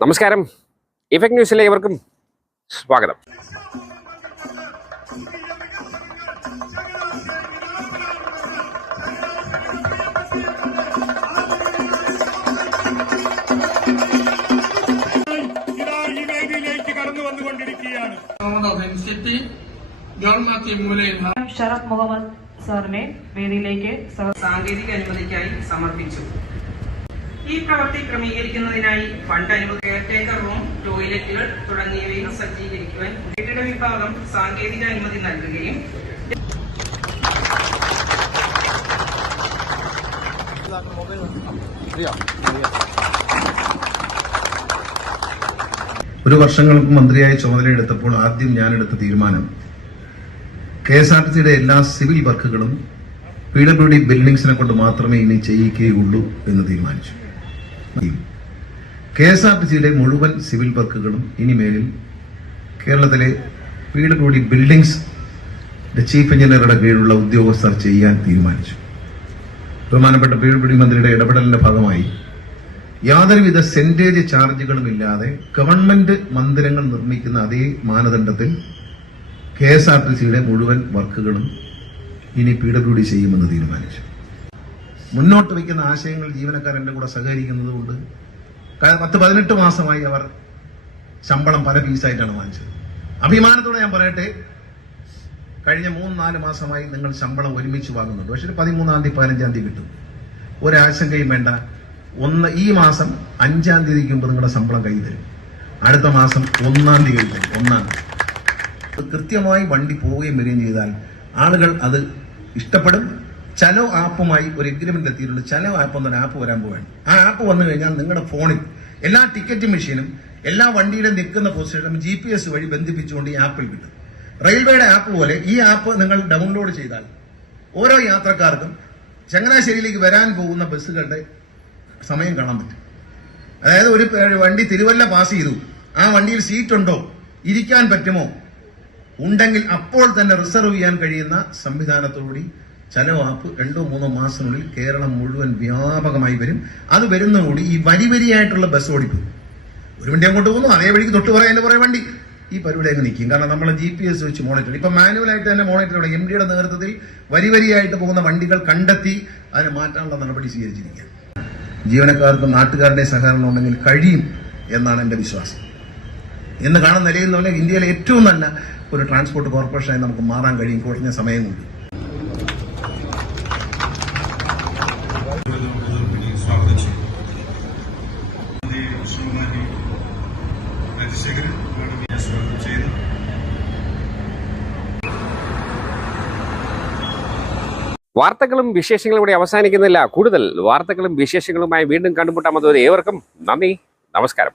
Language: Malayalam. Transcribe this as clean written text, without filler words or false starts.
നമസ്കാരം. ഇഫക്ട് ന്യൂസിലെ ഏവർക്കും സ്വാഗതം. ഷറഫ് മുഹമ്മദ് സാറിനെ വേദിയിലേക്ക് സാങ്കേതിക അനുമതിക്കായി സമർപ്പിച്ചു. ഈ പ്രവൃത്തി ക്രമീകരിക്കുന്നതിനായി ഫണ്ട് അനുമതി, കെയർടേക്കർ റൂം, ടോയ്ലറ്റുകൾ തുടങ്ങിയവയും സജ്ജീകരിക്കുവാൻ കെട്ടിട വിഭാഗം സാങ്കേതിക അനുമതി നൽകുകയും ഒരു വർഷങ്ങൾക്ക് മന്ത്രിയായി ചുമതലയെടുത്തപ്പോൾ ആദ്യം ഞാനെടുത്ത തീരുമാനം KSRTCയുടെ എല്ലാ സിവിൽ വർക്കുകളും PWD ബിൽഡിംഗ്സിനെ കൊണ്ട് മാത്രമേ ഇനി ചെയ്യിക്കുകയുള്ളൂ എന്ന് തീരുമാനിച്ചു. KSRTCയുടെ മുഴുവൻ സിവിൽ വർക്കുകളും ഇനിമേലിൽ കേരളത്തിലെ PWD ബിൽഡിംഗ്സ് ചീഫ് എഞ്ചിനീയറുടെ കീഴിലുള്ള ഉദ്യോഗസ്ഥർ ചെയ്യാൻ തീരുമാനിച്ചു. ബഹുമാനപ്പെട്ട PWD മന്ത്രിയുടെ ഇടപെടലിന്റെ ഭാഗമായി യാതൊരുവിധ സെന്റേജ് ചാർജുകളും ഇല്ലാതെ ഗവൺമെന്റ് മന്ദിരങ്ങൾ നിർമ്മിക്കുന്ന അതേ മാനദണ്ഡത്തിൽ KSRTCയുടെ മുഴുവൻ വർക്കുകളും ഇനി PWD ചെയ്യുമെന്ന് തീരുമാനിച്ചു. മുന്നോട്ട് വയ്ക്കുന്ന ആശയങ്ങൾ ജീവനക്കാർ എന്റെ കൂടെ സഹകരിക്കുന്നതുകൊണ്ട് 10-18 മാസമായി അവർ ശമ്പളം പല പീസായിട്ടാണ് വാങ്ങിച്ചത്. അഭിമാനത്തോടെ ഞാൻ പറയട്ടെ, കഴിഞ്ഞ 3-4 മാസമായി നിങ്ങൾ ശമ്പളം ഒരുമിച്ച് വാങ്ങുന്നുണ്ട്. പക്ഷേ 13-ാം തീയതി 15-ാം തീയതി കിട്ടും. ഒരാശങ്കയും വേണ്ട. ഈ മാസം 5-ാം തീയതിക്ക് മുമ്പ് നിങ്ങളുടെ ശമ്പളം കയ്യിൽ തരും. അടുത്ത മാസം 1-ാം തീയതി തരും. 1-ാം തീയതി കൃത്യമായി വണ്ടി പോവുകയും വരികയും ചെയ്താൽ ആളുകൾ അത് ഇഷ്ടപ്പെടും. ചലോ ആപ്പുമായി ഒരു എഗ്രിമെന്റ് എത്തിയിട്ടുണ്ട്. ചലോ ആപ്പ് എന്നൊരു ആപ്പ് വരാൻ പോവുകയാണ്. ആ ആപ്പ് വന്നു കഴിഞ്ഞാൽ നിങ്ങളുടെ ഫോണിൽ എല്ലാ ടിക്കറ്റ് മെഷീനും എല്ലാ വണ്ടിയുടെ നിൽക്കുന്ന പൊസിഷനും GPS വഴി ബന്ധിപ്പിച്ചുകൊണ്ട് ഈ ആപ്പിൽ കിട്ടും. റെയിൽവേയുടെ ആപ്പ് പോലെ ഈ ആപ്പ് നിങ്ങൾ ഡൗൺലോഡ് ചെയ്താൽ ഓരോ യാത്രക്കാർക്കും ചങ്ങനാശ്ശേരിയിലേക്ക് വരാൻ പോകുന്ന ബസ്സുകളുടെ സമയം കാണാൻ പറ്റും. അതായത് ഒരു വണ്ടി തിരുവല്ല പാസ് ചെയ്തു, ആ വണ്ടിയിൽ സീറ്റ് ഉണ്ടോ, ഇരിക്കാൻ പറ്റുമോ, ഉണ്ടെങ്കിൽ അപ്പോൾ തന്നെ റിസർവ് ചെയ്യാൻ കഴിയുന്ന സംവിധാനത്തോടുകൂടി ചലോ ആപ്പ് 2-3 മാസത്തിനുള്ളിൽ കേരളം മുഴുവൻ വ്യാപകമായി വരും. അത് വരുന്നതോടുകൂടി ഈ വരിയായിട്ടുള്ള ബസ് ഓടിക്കും. ഒരു വണ്ടി അങ്ങോട്ട് പോകുന്നു, അതേ വഴിക്ക് തൊട്ട് പറയാൻ കുറെ വണ്ടി ഈ പരിപാടി അങ്ങ് നിൽക്കും. കാരണം നമ്മൾ GPS വെച്ച് മോണിറ്റർ, ഇപ്പൊ മാനുവലായിട്ട് തന്നെ മോണിറ്റർ MDയുടെ നേതൃത്വത്തിൽ വരിയായിട്ട് പോകുന്ന വണ്ടികൾ കണ്ടെത്തി അതിനെ മാറ്റാനുള്ള നടപടി സ്വീകരിച്ചിരിക്കുക. ജീവനക്കാർക്കും നാട്ടുകാരുടെ സഹകരണം ഉണ്ടെങ്കിൽ കഴിയും എന്നാണ് എന്റെ വിശ്വാസം. ഇന്ന് കാണുന്ന നിലയിൽ എന്ന് പറഞ്ഞാൽ ഇന്ത്യയിലെ ഏറ്റവും നല്ല ഒരു ട്രാൻസ്പോർട്ട് കോർപ്പറേഷനായി നമുക്ക് മാറാൻ കഴിയും കുറഞ്ഞ സമയം കൊണ്ട്. വാർത്തകളും വിശേഷങ്ങളും ഇവിടെ അവസാനിക്കുന്നില്ല. കൂടുതൽ വാർത്തകളും വിശേഷങ്ങളുമായി വീണ്ടും കണ്ടുമുട്ടാൻ. അതുവരെ ഏവർക്കും നന്ദി, നമസ്കാരം.